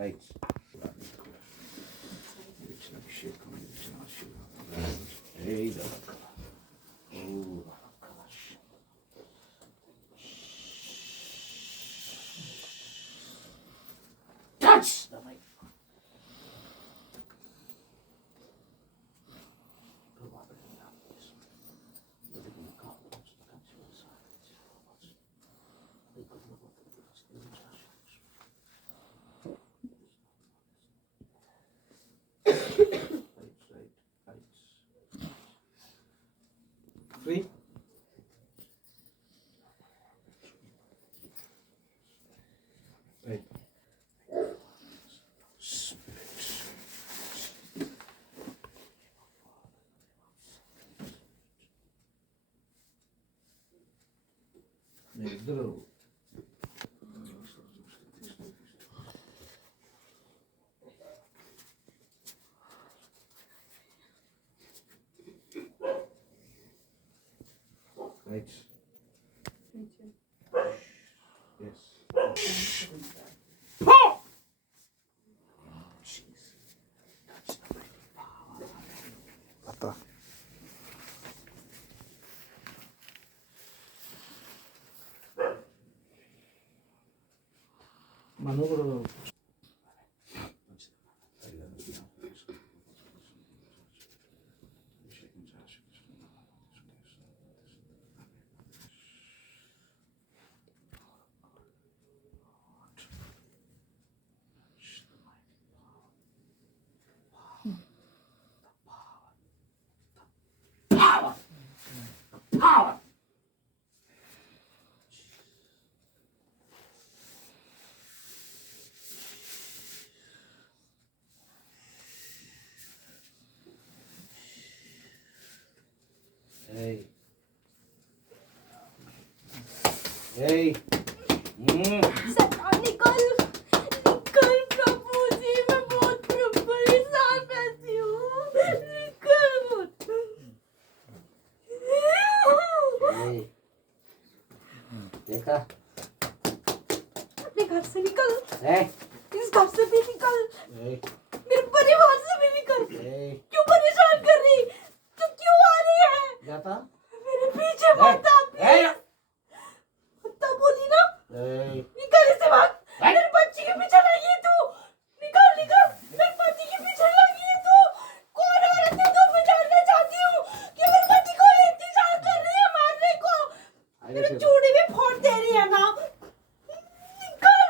Right. ఇచ్చిన అభిషేకం, ఇచ్చిన ఆశీర్వాదం. Touch the mic. Free. Right. మీరిద్దరు రైట్. ఎస్. అత్త మనోడు power. Hey. Hey. सैतान निकल निकल प्रभु जी, मैं बहुत परेशान रहती हूँ, निकल मत। Hey. देखा? अपने घर से निकल, Hey. इस घर से भी निकल, Hey. मेरे परिवार से भी निकल। Hey. क्यों परेशान कर रही? तू क्यों आ रही है? जाता? मेरे पीछे मत आ Hey. प्लीज। तब बोली ना, Hey. निकल इससे भाग। मेरे बच्ची के पीछे लगी है तू, निकल निकल। मेरे पति के पीछे लगी है तू। कौन औरत है तू? मैं जानना चाहती हूँ कि मेरे पति को इंतजार कर रही है मारने को। मेरे चूड़ी भी फोड़ दे रही है ना। निकल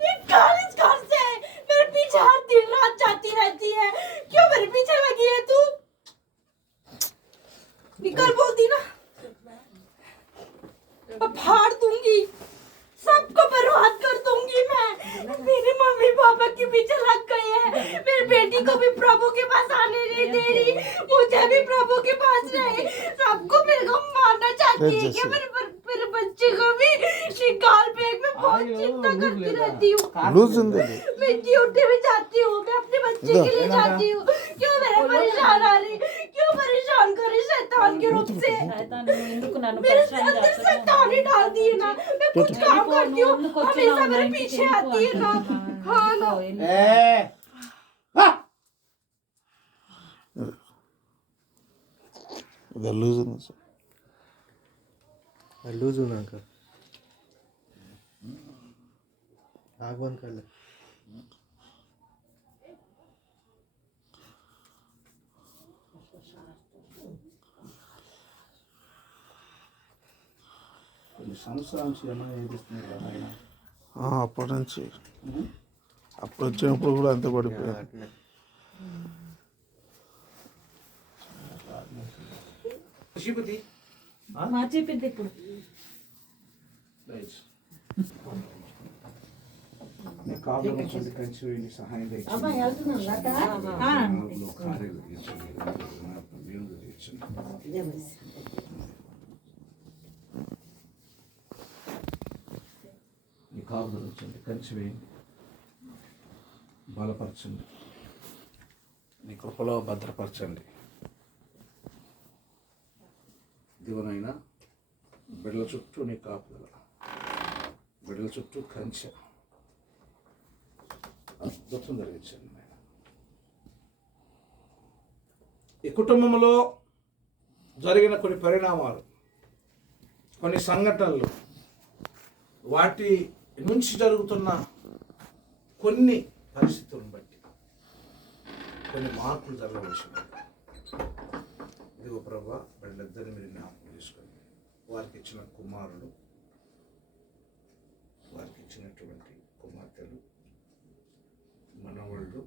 निकल इस घर से। मेरे पीछे हर दिन रात जाती रहती है। क्यों मेरे पीछे लगी है तू? निकल बोलती ना, अब फाड़ दूंगी, सबको बर्बाद कर दूंगी मैं। मेरे मम्मी पापा के पीछे लग गई है। मेरी बेटी को भी प्रभु के पास आने नहीं दे रही, मुझे भी प्रभु के पास नहीं। सबको मेरे को मारना चाहती है कि मेरे बच्चे को भी निकाल फेंक। मैं बहुत चिंता करती रहती हूँ। लूज ఉంది मैं ड्यूटी भी जाती हूँ, मैं अपने बच्चे के लिए जाती हूँ। क्यों मेरे परेशान आ रही? क्यों परेशान कर रही शैतान के रूप से? मेरे अंदर शैतान ही डाल दी है ना। मैं कुछ काम करती हूँ, हमेशा मेरे पीछे आती है ना। हाँ ना। Hey. Ha. ఇది లూజ్ ఉంది సార్. लूज होना का आग बंद कर ले। కొన్ని సంవత్సరాల నుంచి ఏమైనా ఏదిస్తున్నారు కదా ఆయన. అప్పటి నుంచి అప్పుడు వచ్చినప్పుడు కూడా అంతే పడిపోయాను. శివతి. చెప్పింది ఇప్పుడు రైట్. నీ కాపురం నుంచి కంచి వేయి సహాయం నీ కాపురం నుంచి కంచి వేయి బలపరచండి, నీ కృపలో భద్రపరచండి. దివనైనా బిడ్డల చుట్టూ నీ కాపుదల, బిడ్డల చుట్టూ కంచె, అద్భుతం జరిగించండి నాయన. ఈ కుటుంబంలో జరిగిన కొన్ని పరిణామాలు, కొన్ని సంఘటనలు, వాటి నుంచి జరుగుతున్న కొన్ని పరిస్థితులను బట్టి కొన్ని మార్పులు జరగవలసినవి. ఇదిగో ప్రభా, వీళ్ళిద్దరిని మీరు జ్ఞాపకం చేసుకోండి. వారికి ఇచ్చిన కుమారుడు, వారికి ఇచ్చినటువంటి కుమార్తెలు, మనవళ్ళు,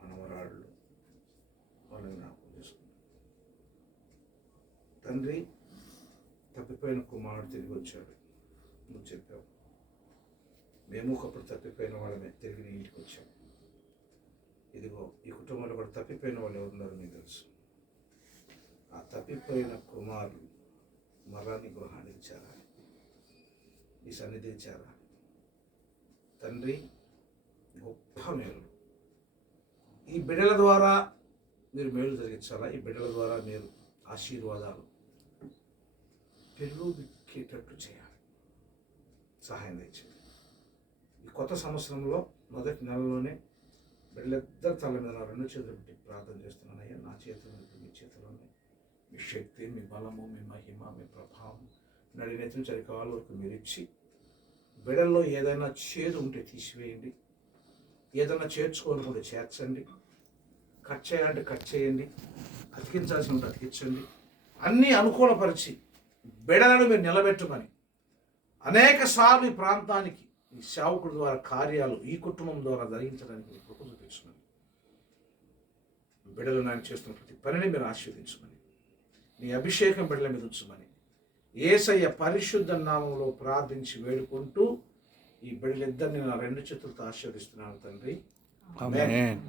మనవరాళ్ళు, వాళ్ళని జ్ఞాపకం చేసుకోండి. తండ్రి, తప్పిపోయిన కుమారుడు తిరిగి వచ్చాడు, నువ్వు చెప్పావు. మేము ఒకప్పుడు తప్పిపోయిన వాళ్ళమే తిరిగి నీ ఇంటికి వచ్చాము. ఇదిగో ఈ కుటుంబంలో కూడా తప్పిపోయిన వాళ్ళు ఎవరున్నారో నీకు తెలుసు. ఆ తప్పిపోయిన కుమారులు మరణి గృహానికి చేరాలి, ఈ సన్నిధికి చేరాలి. తండ్రి, గొప్ప మేలు ఈ బిడ్డల ద్వారా మీరు మేలు జరిగించాలా. ఈ బిడ్డల ద్వారా మీరు ఆశీర్వాదాలు పెరుగుకేటట్టు చేయాలి. సహాయం తెచ్చింది. ఈ కొత్త సంవత్సరంలో మొదటి నెలలోనే బిడ్డలిద్దరు తల మీద నా రెండు చేతులు పెట్టి ప్రార్థన చేస్తున్నానయ్యా. నా చేతులు మీ చేతుల్లోనే మీ శక్తి, మీ బలము, మీ మహిమ, మీ ప్రభావం నడినెత్తిన చరికాల వరకు మీరు ఇచ్చి, బిడ్డల్లో ఏదైనా చేదు ఉంటే తీసివేయండి, ఏదైనా చేర్చుకోవాలనుకుంటే చేర్చండి, కట్ చేయాలంటే కట్ చేయండి, అతికించాల్సి ఉంటే అతికించండి. అన్నీ అనుకూలపరిచి బిడ్డలను మీరు నిలబెట్టుమని అనేక సార్లు ఈ ప్రాంతానికి ఈ సేవకుడి ద్వారా కార్యాలు ఈ కుటుంబం ద్వారా జరిగించడానికి మీరు కృప చూపించమని, బిడ్డలు నేను చేస్తున్న ప్రతి పనిని మీరు ఆశీర్వదించమని, నీ అభిషేకం బిడ్డల మీద ఉంచమని యేసయ్య పరిశుద్ధ నామంలో ప్రార్థించి వేడుకుంటూ ఈ బిడ్డలిద్దరిని నా రెండు చేతులతో ఆశీర్వదిస్తున్నాను తండ్రి. ఆమేన్.